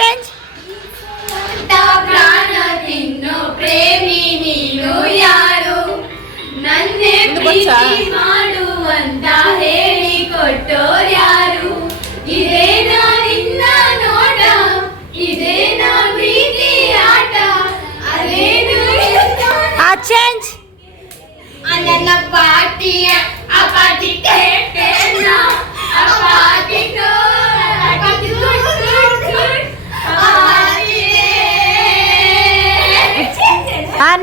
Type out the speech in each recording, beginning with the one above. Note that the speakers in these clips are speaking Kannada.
ಚೇಂಜ್. ಪ್ರಾಣ ತಿನ್ನು ಪ್ರೇಮಿ ನೀನು ಯಾರು, ನನ್ನೇ ಪ್ರೀತಿ ಮಾಡುವಂತ ಹೇಳಿ ಕೊಟ್ಟೋರ್ಯಾರು, ಇದೇನಾ ನಿನ್ನ ನೋಟ, ಇದೇನಾ ಪ್ರೀತಿ ಆಟ, ಅದೇನು ಚೇಂಜ್. ನನ್ನ ಪಾಟಿಯ ಆ ಪಾಟಿ ಕೇಳ್ತೇನ, ಆ ಪಾಟಿ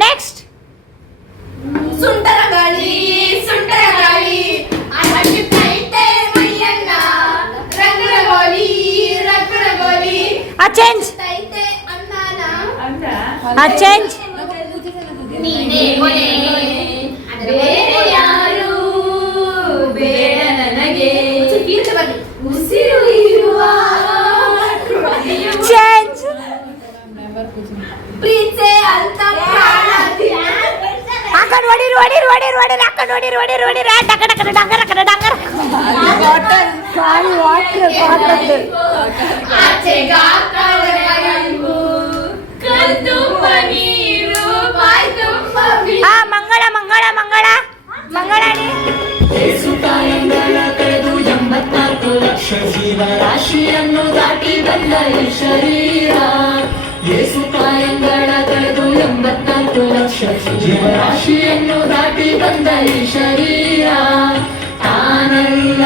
ನೆಕ್ಸ್ಟ್. ಸುಂಟರ ಗಾಳಿ ಸುಂಟರ ಗಾಳಿ ಅಹಟ್ಟಿತೈತೆ ಮೈಯನ್ನ, ರಂಗರಗೋಲಿ ರಂಗರಗೋಲಿ ಚೇಂಜ್. ತೈತೆ ಅಂದಾನ ಚೇಂಜ್. ನೀನೇ ಕೊನೆ, ಬೇರೆ ಯಾರು ಬೇಡ ನನಗೆ, ಉಸಿರು ಇರುವ ಚೇಂಜ್. ಪ್ರೀತಿ ಅಂತ ಪ್ರಾಣ ಅಕ್ಕಡ ಹೊಡಿರಿ ಹೊಡಿರಿ ಹೊಡಿರಿ ಹೊಡಿರಿ ಅಕ್ಕಡ ಹೊಡಿರಿ ಹೊಡಿರಿ ಹೊಡಿರಿ ಡಂಗ ಡಂಗ ಡಂಗರ ಕಡ ಡಂಗರ ಖಾಲಿ ವಾಟರ್ ಬಾಟಲ್ ಆಚೆಗಾಕಳಗಂಬು ಕರ್ತುಂಬ ನೀರು ಬಾಯ್ತುಂಬ ಮಂಗಳ ಮಂಗಳ ಮಂಗಳ ಮಂಗಳಾಣಿ. ಯೇಸು ತಾಯಂಗಳ ಕಳೆದು 84 ಲಕ್ಷ ಜೀವರಾಶಿಯನ್ನು ದಾಟಿ ಬಂದ ಈ ಶರೀರ. ಯೇಸು ತಾಯಂಗಳ ಕಳೆದು 84 ಲಕ್ಷ ಜೀವರಾಶಿಯನ್ನು ದಾಟಿ ಬಂದ ಈ ಶರೀರ. ತಾನಲ್ಲ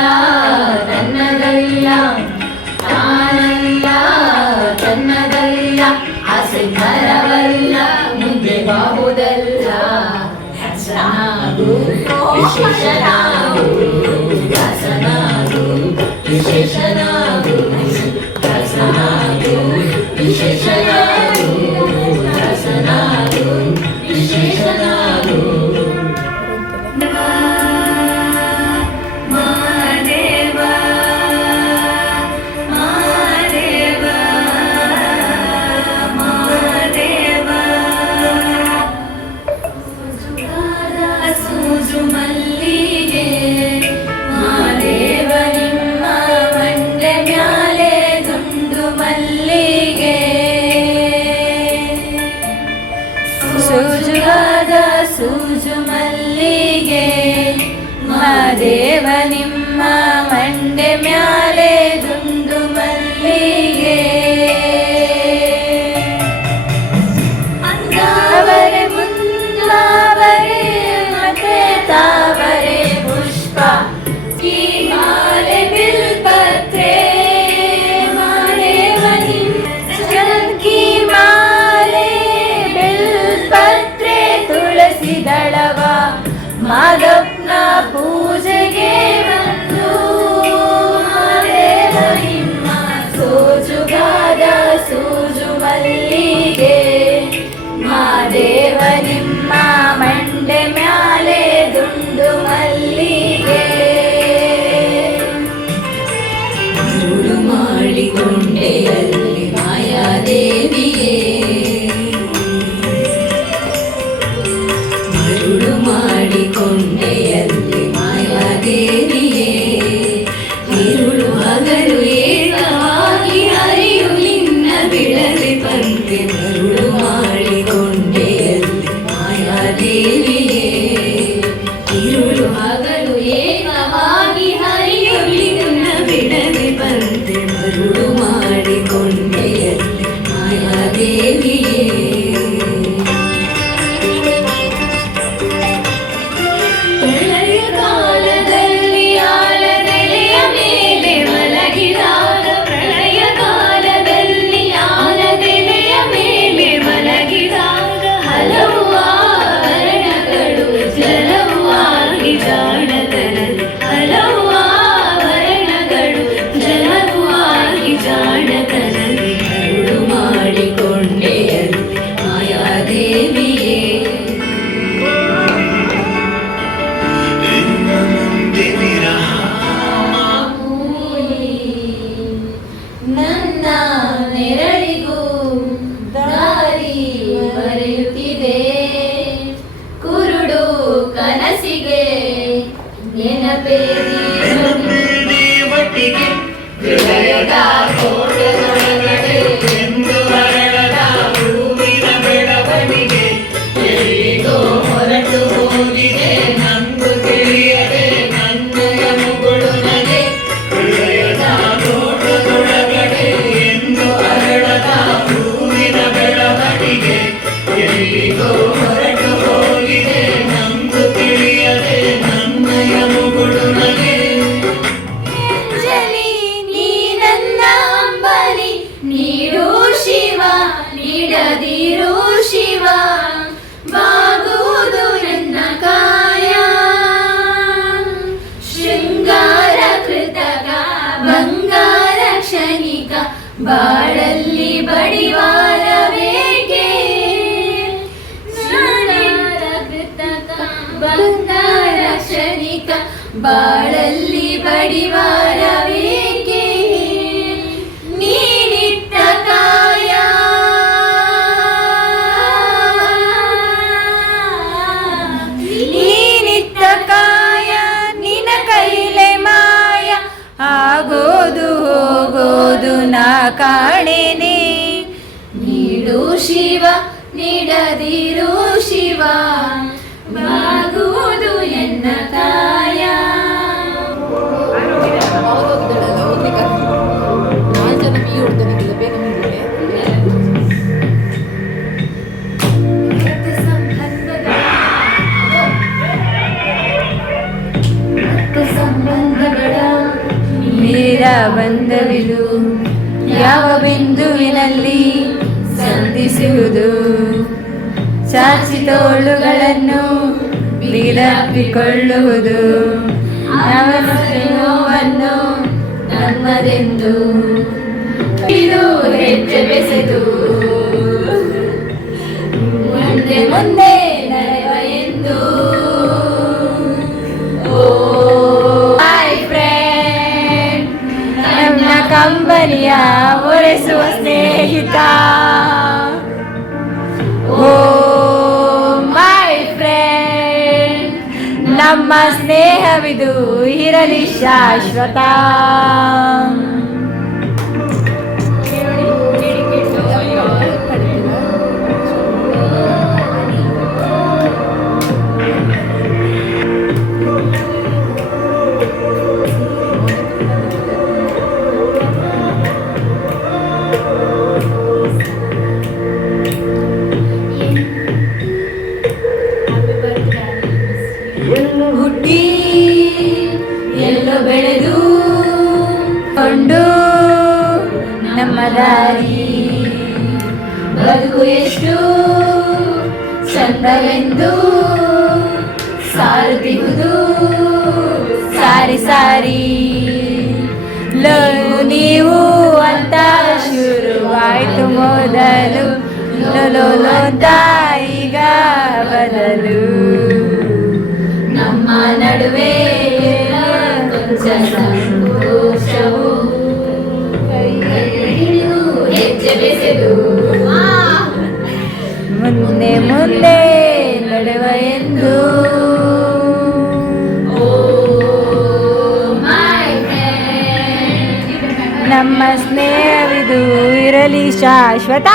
ತನ್ನದಲ್ಲ, ತಾನಲ್ಲ ತನ್ನದಲ್ಲ, ಆಸೆ ಮರವಲ್ಲ, ಮುಂದೆ ಬಾಹುದಲ್ಲ. ಹಸನಾಗು ವಿಶೇಷನಾಗು, ದಾಸನಾಗು ವಿಶೇಷನಾಗು, ದಾಸನಾಗು ವಿಶೇಷನಾಗು, ದಾಸನಾಗು ವಿಶೇಷನಾಗು. ಮಹಾದೇವ ಮಹಾದೇವ ಮಹಾದೇವ. ಸೂಜು ಮಲ್ಲಿಗೆ ಮಹಾದೇವ ನಿಮ್ಮ ಮಂಡೆ ಮ್ಯಾಲೆ ದುಂಡು ಮಲ್ಲಿಗೆ. ಸೂಜುಗಾದ ಸೂಜು ಮಲ್ಲಿಗೆ ಮಹಾದೇವ ನಿಮ್ಮ ಮಂಡೆ ಮ್ಯಾಲೆ ದುಂಡು ಮಲ್ಲಿಗೆ. ಅಂದಾವರೆ ಮುಂದಾವರೆ ಮತ್ತೆ ತಾವರೆ ಪುಷ್ಪ, ಈ ಮಾಲೆ ಬಿಲ್ಪತ್ರೆ ಮಹಾದೇವ ಚಲಂಕಿ ಮಾಲೆ ಬಿಲ್ಪತ್ರೆ ತುಳಸಿ ದಳವ ಮಾದಪ್ಪನ ಪೂಜೆಗೆ ಬಂದು ಮಹಾದೇವ ನಿಮ್ಮ ಸೋಜುಗಾದ ಸೂಜು ಮಲ್ಲಿಗೆ ಮಹಾದೇವ ನಿಮ್ಮ ಮಂಡೆ ಮ್ಯಾಲೆ ದುಂಡು ಮಲ್ಲಿಗೆ. ಮರುಳು ಮಾಡಿಕೊಂಡೆಯಲ್ಲಿ ಮಾಯಾದೇವಿಯೇ, ಮರುಳು ಮಾಡಿಕೊಂಡೆಯಲ್ಲಿ ಮಾಯಾದೇವಿಯೇ. ഇരുಳು ಹಗಲು ಏಕವಾಗಿ ಹರಿಯು ನಿನ್ನ ಬಿಡದೆ ಬಂದೆ, ಮರುಳು ಮಾಡಿಕೊಂಡೆಯಲ್ಲಿ ಮಾಯಾದೇವಿಯೇ. ഇരുಳು ಹಗಲು ಏಕವಾಗಿ ಹರಿಯು ನಿನ್ನ ಬಿಡದೆ ಬಂದೆ, ಮರುಳು ಮಾಡಿಕೊಂಡೆಯಲ್ಲಿ ಮಾಯಾದೇವಿಯೇ. ಪ್ರಳಯ ಕಾಲದಲ್ಲಿ ಆಲದೆಲೆಯ ಮೇಲೆ ಮಲಗಿದಾಗ, ಪ್ರಳಯ ಕಾಲದಲ್ಲಿ ಆಲದೆಲೆಯ ಮೇಲೆ ನೀಡು ಶಿವ ನೀಡದಿರು ಶಿವ ಬಾಗುವುದು ನನ್ನ ಕಾಯ ಶೃಂಗಾರ ಕೃತಕ ಬಂಗಾರ ಕ್ಷಣಿಕ ಬಾಳಲ್ಲಿ ಬಡಿವಾರವೇಕೆ ಶೃಂಗಾರ ಕೃತಕ ಬಂಗಾರ ಕ್ಷಣಿಕ ಬಾಳಲ್ಲಿ ಬಡಿವಾರವೇಕೆ ನೀನಿಟ್ಟ ಕಾಯ ನೀನಿಟ್ಟ ಕಾಯ ನಿನ ಕೈಲೆ ಮಾಯ ಆಗೋದು ಹೋಗೋದು ನಾ ಕಾಣೆನೆ ನೀಡು ಶಿವ ನೀಡದಿರು ಶಿವ ಬಾಗುವುದು ಎನ್ನ ಕಾಯ ಸಂಬಂಧಗಳ ನೇರ ಬಂಧವಿದು ಯಾವ ಬಿಂದುವಿನಲ್ಲಿ ಸಂಧಿಸುವುದು ಚಾಚಿ ತೋಳುಗಳನ್ನು ಬಿಗಿದಪ್ಪಿಕೊಳ್ಳುವುದು ನೋವನ್ನು ನಮ್ಮದೆಂದು ಇದು ಹೆಜ್ಜೆ ಬೆಸೆದು ಮುಂದೆ ಮುಂದೆ ನಡೆವ ಎಂದು ನನ್ನ ಕಂಬನಿಯ ಒರೆಸುವ ಸ್ನೇಹಿತ ಓ ಮೈ ಫ್ರೆಂಡ್ ನಮ್ಮ ಸ್ನೇಹವಿದು ಇರಲಿ ಶಾಶ್ವತ ಹುಟ್ಟಿ ಎಲ್ಲೋ ಬೆಳೆದು ಕೊಂಡು ನಮ್ಮ ದಾರಿ ಬದುಕು ಎಷ್ಟು ಚಂದವೆಂದು ಸಾರುತ್ತಿರುವುದು ಸಾರಿ ಸಾರಿ ನೀವು ಅಂತ ಶುರುವಾಯ್ತು ಮೊದಲು ಲೋಲೋ ಈಗ ಬದಲು ನಮ್ಮ ನಡುವೆ ಕೊಂಚ ಸಂತೋಷವು ಹೆಜ್ಜೆ ಬೆಸೆದು ಮುಂದೆ ಮುಂದೆ ನಡೆವ ಎಂದು ನಮ್ಮ ಸ್ನೇಹವಿದು ಇರಲಿ ಶಾಶ್ವತ.